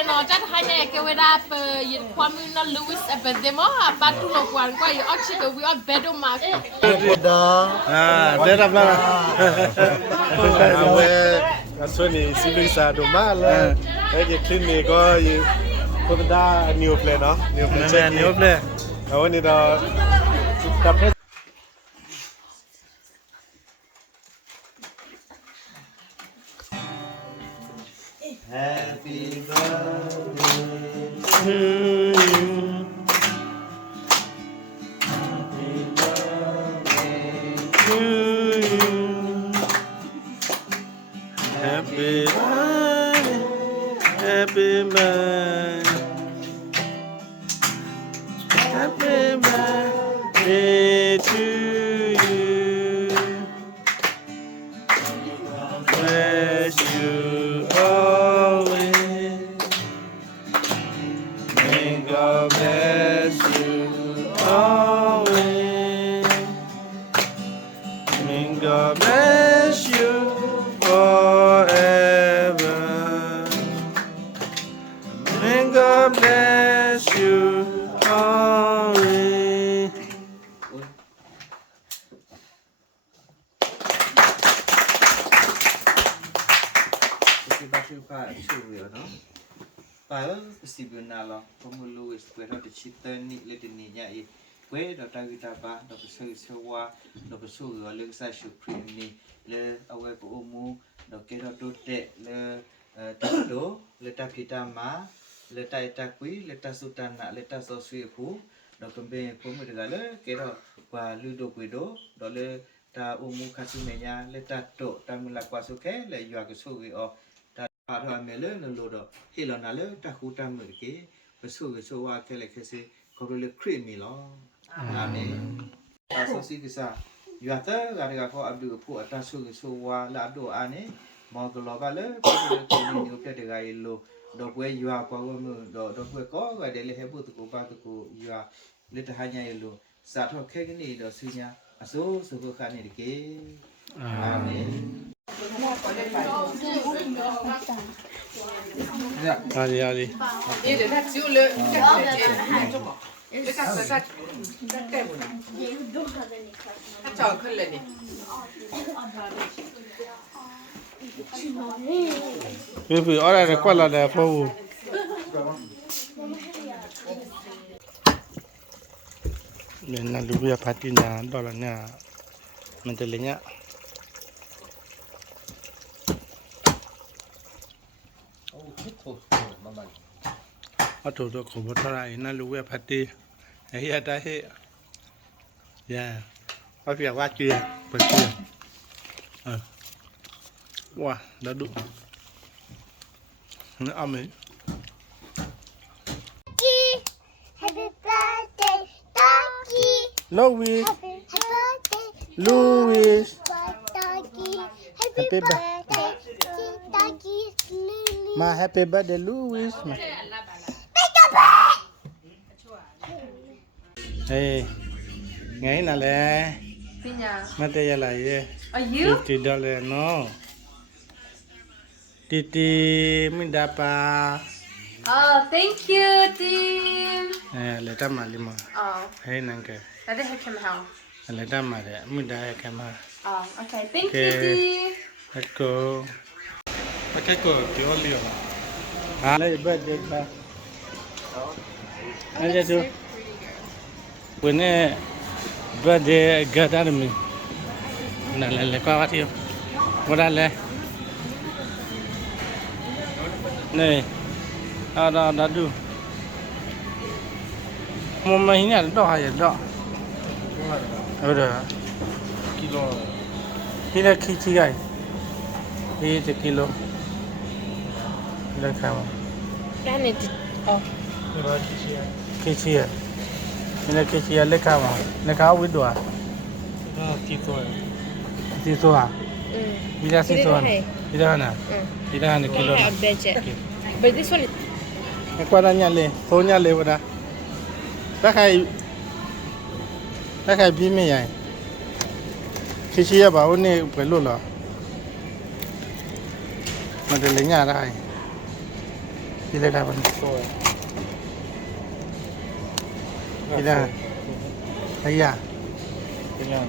de no chat hanya ke weda pe yin kwami no Louise ebedemo abatu no kwan kwa yo ochi ke we bedo mark dera bla awe asoni civic sa do mala e clinic ko yi ko da new plan no new plan awani da Happy birthday to you. Happy birthday to you. Happy birthday, happy birthday, happy birthday to you. Bless you always. May God bless you always. May God bless you forever. May God bless you always. Paul sibunalo pemulu iskuero de chitani letini nyai kwe dota gitaba do pesu sewa do pesu le sa supreme le awe ko umu do kero dote le tado le takitama le taitaqui le tasutana le tasosui hu do kembe pomu de gale kero kwa ludo kwedo do le ta umu kasumenya le tato tamula kwasuke le yua kesui o Ara mele no lodo hilona le takuta murke pesu wa kele kese korole creamy lo amen aso si bisa yata gara ko abdu pu atasu wa la do ane mo global le ko ni upte de gai lo do kwe yua ko mo do kwe ko ga de le hebu to ko ba to ko yua le ta hanya lo sa tho ke ni do sunya aso so ko khane de ke amen Ali. Ini dah siul le le kat temu na cakap le ni Ibu orang ada kuala ada apa? Nak lupa ya parti na dolarnya mentelenya. Atau tu kau betul lah, ina luwe parti, ya dah he, ya, apa yang wajib parti, wah, dah dulu, ni amin. Happy birthday, Doggy. Louise, Louise. Happy birthday, Doggy. ma happy birthday Louise, ma. Hey, ngày nào lẽ? Mà đây là gì? $50 no. Titi minta apa? Oh, thank you, team. Leta malima. Oh, Hey nangke. ada hekem how. Leta mare, minta kemar. Oh, okay. Thank you, team. Let's go. Pakai ko, kau lihat. Lagi birthday ka. Aja tu. Punya birthday gathering ni. Nak le kau awak tu. Mudah le. Ni. Ada tu. Mama ini ada dah ya dah. Ada. Kilo. Ini kecil kan? Ini sekilo. Dah kamu. Kan itu. Oh. Kecil. Ini kecil le kamu. Le kamu widua. Tisu ah. Bila tisu ah. Bila mana? Bila mana kilo? But this one. Aku ada nyale, kau nyale pada. Tak kai bimi ya. Kecil apa? Ini perlu lah. Macam lenya dah. Gila dah pun. Gila. Ayah.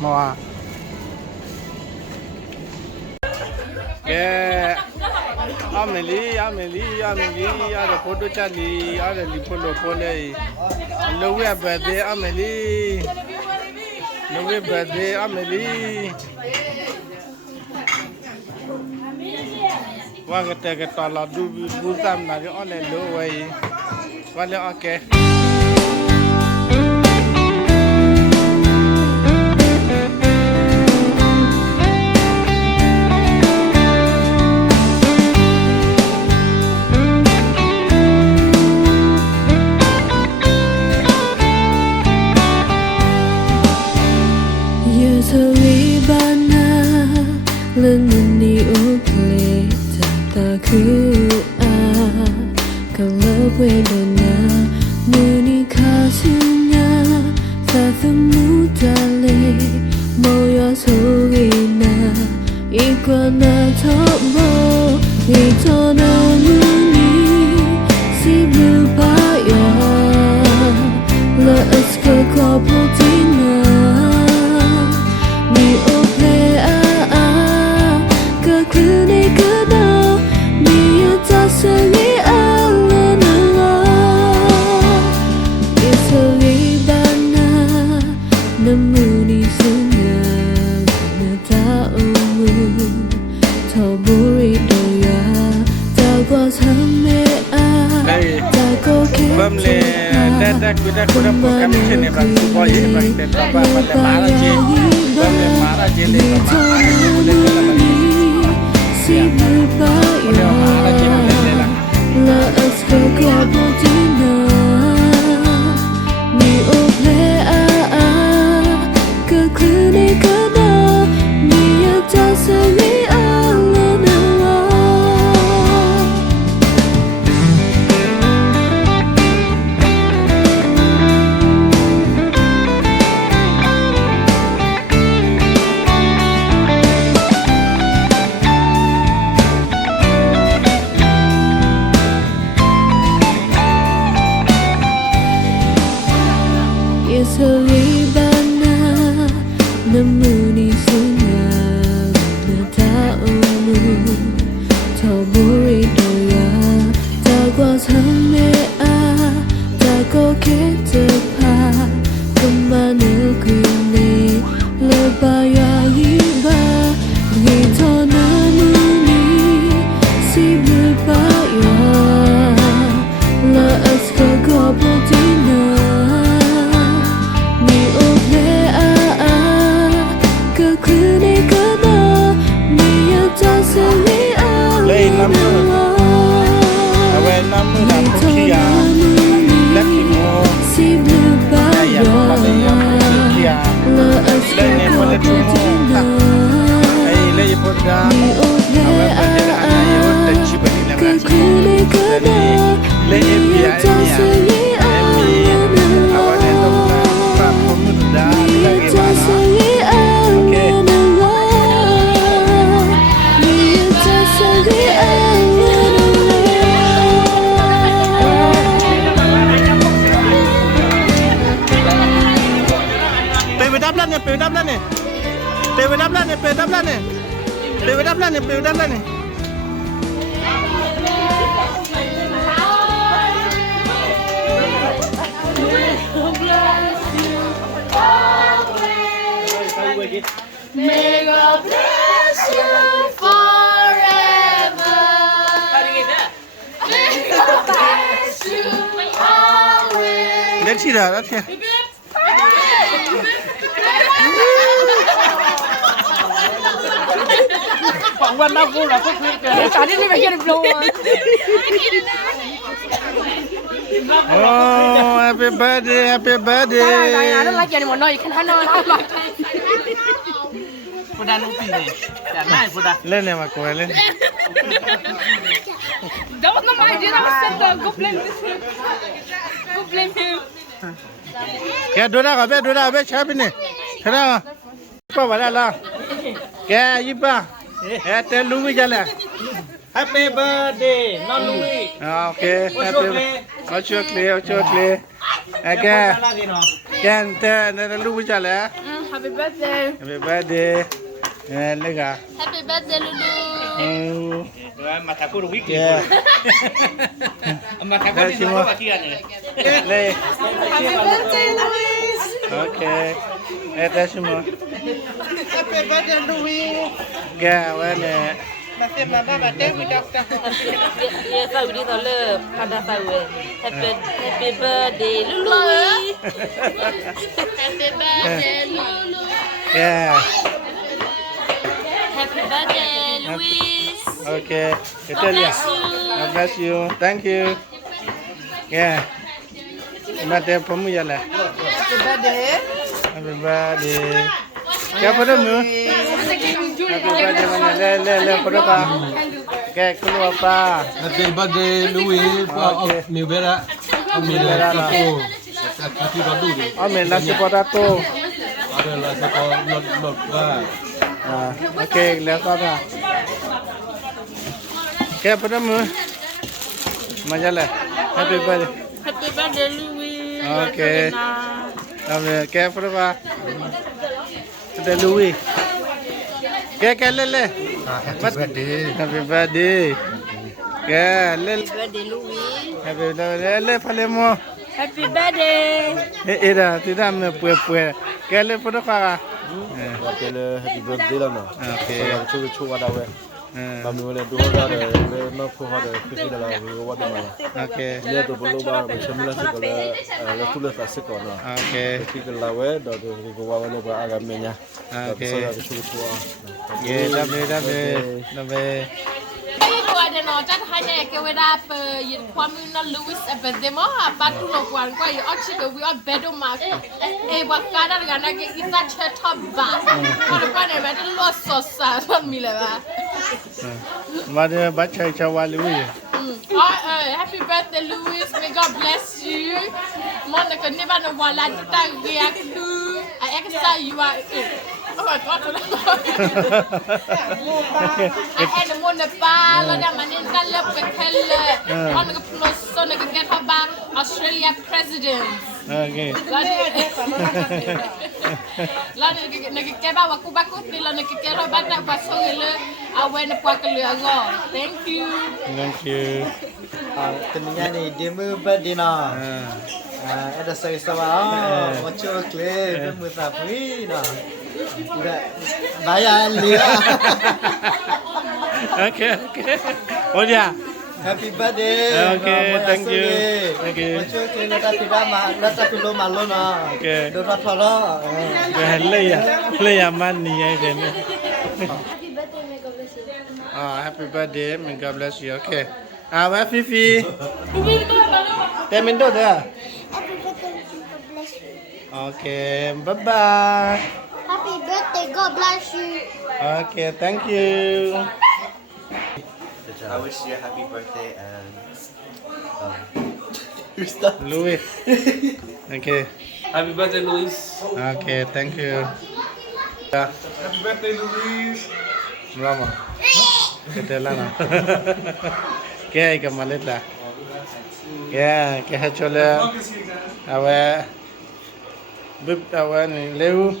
Mau ah. Amelie, ada foto cari, ada liput boleh. Louise birthday Amelie. Louise birthday Amelie. Wah kita lah dulu busam nari oleh Louise. Wala okay. May God bless you forever. May God bless you always. Let's see that. Let's see. Phỏng vấn đau vui là thích thích. Cả đi về kia được luôn. Oh, happy birthday, happy birthday. Nó lại giờ một nơi khăn nó. Puna nung pini. Yan na, puna. Lên này mà cười lên. Don't know my idea. I said go blame this. Go blame him. Kẻ đuổi ra khỏi chơi bên này. Thế nào? Có phải là? Kẻ giúp ba. Ê, tên Louise ra nè. Happy birthday น้องลุย โอเคเอาชัวร์เคลียร์แกลูกจะแล้ว Happy birthday Happy birthday เลยกะ Happy birthday Lulu มาถ่ายพูดวิก yeah มาถ่ายพูดที่ว่าที่กันเลย Happy birthday Louise โอเคแต่ชิม Happy birthday Louise แกวันนี้ มาเสียมาบ้าเต้ไม่ดักจ้ะ Yes, I will tell her. Pada tahu. Happy birthday, Louise. Happy birthday Lulu yeah Happy birthday, Louise. okay kita lihat God bless you thank you yeah mati pemu ya lah Happy birthday happy birthday siapa nama happy birthday mana le pada apa kek keluar apa Happy birthday Louise Okay. Mibera Mibera Tato Happy birthday amin nasi potato Ada lah sekolah not lah okay lihat apa kek apa nama macam lah happy birthday Happy birthday, Louise. okay amin kek apa ada Louis kek le Happy birthday happy birthday kek le Happy birthday, Louise. happy birthday le palemo Happy birthday. ida tidak me pue kek le pada apa Happy birthday lah no okay Cuba ada weh Kami boleh dua ada nak pun ada fikir dalam awak mana okay dia tu perlu bawa macam mana sekolah lepas lepas sekolah okay fikir lah weh dah tu fikir awak boleh bawa agak menya okay saya cuba yeah dabe Iku ada no chat hanya ke weda pe kwami no Louis ebedemo abatu no kwan kwa yo ochike we are bedo mark e wakada ngana ke isa cheta ba kwa ne ba lo sosa son mileba Mada baca cawali wi. Happy birthday Louis, may God bless you. Mona ko neba no wala tagi aku. I extra you are oh my god. I had a mona pa lo da manin kalap ke kelle. Mona ko plus so na get ba Australia president. Okay. Lani nakikeba wakubaku tila nakikero bata pasongile awen pakaliango. Thank you. Thank you. Teninya ni dia birthday na ada saya sama mau coklat kamu tapi na udah bayar dia Okay. Oh ya. Happy birthday Okay, thank you. Thank you. mau coklat nata tidak nata belum malu na Okay. doa thora Le ya mani ya dene. Happy birthday, may God bless you. Okay. Wa Fifi. Temen do dah. Happy birthday, God bless you. Okay, bye bye. Happy birthday, God bless you. Okay, thank you. I wish you a happy birthday and Louis. Okay. Happy birthday Louise Okay, thank you. Happy birthday Louise Lama. Kita lama. Kaya ka malit la. Kaya chola. Awa. Bip awa ni leu.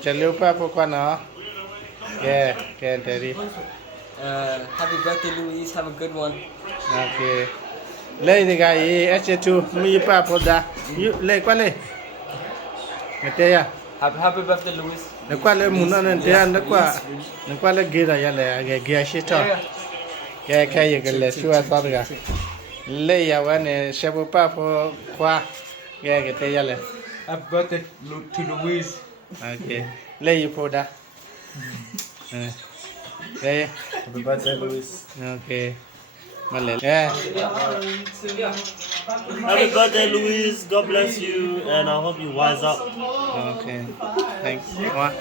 Chaleu pa po kwa na. Kaya teri. Happy birthday, Louise. Have a good one. Okay. Lei ni ga ye SJ2 mi pa po da. Le kwa le. Ngate ya. Happy birthday, Louise. Le kwa le muna ne te an le kwa le gira ya le ga shi ta. Kaya ye ga le shuwa sa ga. Le ya wa ne shebu pa po kwa. Kaya te ya le. Happy birthday to Louise Okay. Le yu po da. Okay. Happy birthday Louise Okay. Male. Happy birthday, Louise. God bless you, and I hope you wise up. Okay. Thanks. Wa.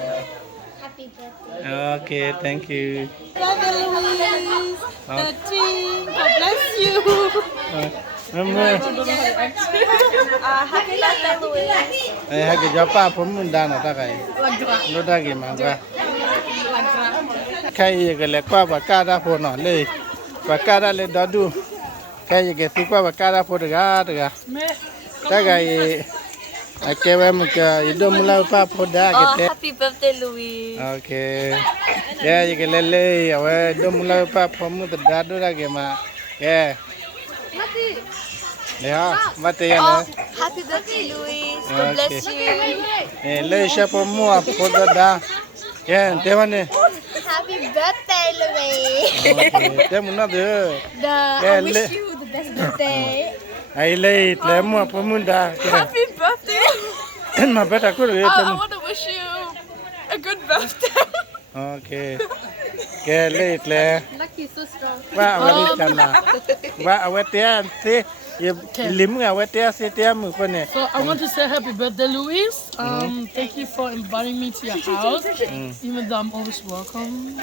Happy birthday. Okay, thank you. Birthday Louise. 13. God bless you. Mama. Happy birthday, Louise. Ai ha ke japa pom mun da na ta kai. Lo da ke ma ba. Kai ye ke le kwa ba ka da pho no le. Bakara le dadu. Kaya ke tikwa bakara podaga daga. Daga akewe muka ido mula pa poda Oh, kete. happy birthday, Louise. Okay. Ya ye lele awe ido mula pa pomu dadu daga ma. Yeah. Ya, mate ya Oh, le. happy birthday, Louise. God bless you. Le shapo mu poda da. Yeah, temane. Happy birthday, Louise. Okay, temuna de. I wish you the best birthday. Ai le mu pomu da. Happy birthday. Ma beta ko le I temu. want to wish you a good birthday. Okay. Ke le. Lucky so strong. Wa awali kana. Wa awetia se ye limu awetia se te amu kone. So I want to say happy birthday, Louise. Thank you for inviting me to your house, even though I'm always welcome.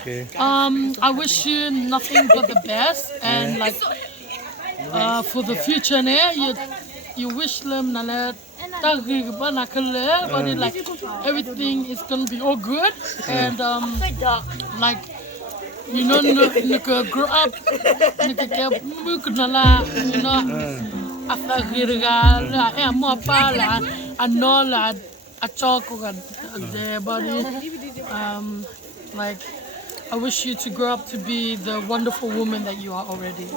Okay. I wish you nothing but the best, and like for the future, you wish them like everything is gonna be all good, and like. You know, grow up, after like I wish you to grow up to be the wonderful woman that you are already.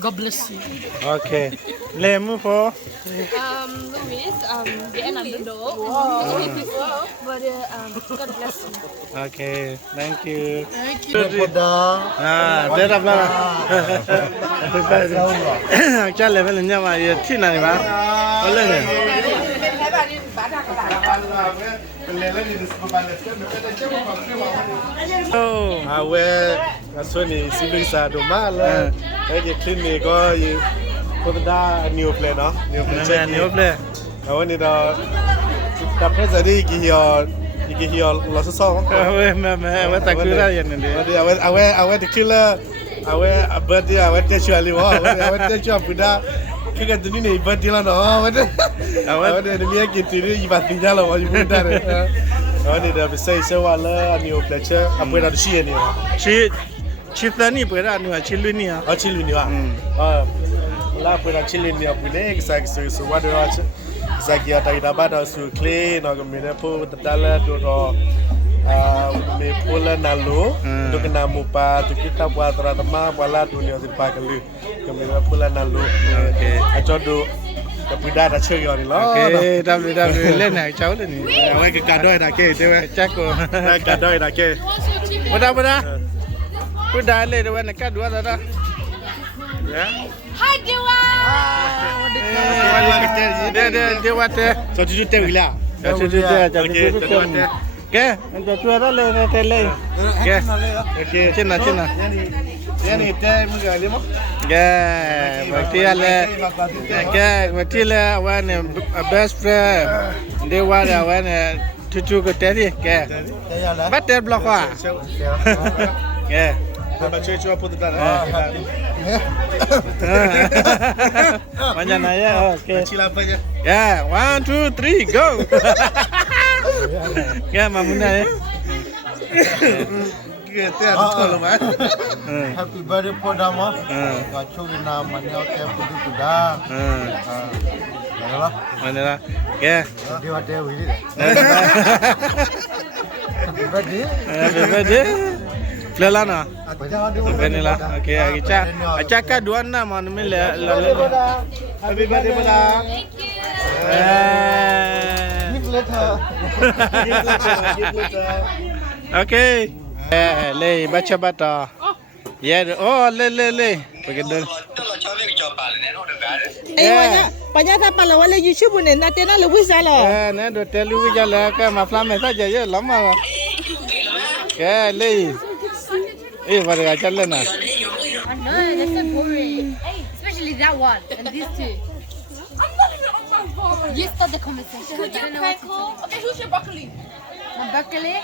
God bless you. Okay. Le mu po. Louise, the end of the door. But God bless you. Okay. Thank you. Thank you. There up lah. Cha le vel nya ma ye thi na ni ba. Ole ne. Oh, awe asoni siblisa do mala eje tini ko yi poda new plan no new plan new play. awani da ta presa di gi yo lo so We me ta kura ya ne. awe the killer awe birthday awe actually wa awe actually puda kega duni ne birthday la no awe de mi ki tiri yi ba tinjala wa yi puda awani da bisai se wala new pleasure apu da shi ne Chi tani pera ni wa chi lu ni a. Chilu ni wa. La pera chili ni apune exactly so what do you Zaki ataida bada su clean no me po tala do no me pola nalo do kena mupa tu kita buat ratama wala dunia di pakalu ke me pola nalo Okay. ajodo kapida da chegi ori lo Okay, W le na chau le ni. awe ke kadoi da ke te we Chako. kadoi da ke Bada. Kuda le de wana ka dua da. Ya. Hi, Dewa. De wate. so tu te wila Ya tu Ke, ento tu ada le te le. Ke. okay Cina. yani te mu ga le mo Ke, bakti ale. Ke, bakti le wana best friend. De wada wana tutu ko tedi ke. Bater blok wa. Ke. ba checho po da Mañana ya, okay. chila pa ya Yeah, 1, 2, 3, go. Yeah, mamuna te ada tolo ba Happy birthday Podama. Gacho na manya ke pudu kuda. Yalah. Mana yeah. Dewa dewa ini. Happy birthday. Happy birthday. Lelana. Jangan dewa. Benila. Okay, acha ka duana mon mele. happy birthday Poda Give later. Okay. Le baca bata. Yeah, oh le. Begitu. Banyak apa lah wala YouTube ni nanti nak Louise lah. Na do telu jala ka mafla message je lama. Ke le. Pada jalan na. No, that's so boring. Especially that one and these two. You start the conversation. Who's your broccoli? Okay, who's your broccoli? My broccoli?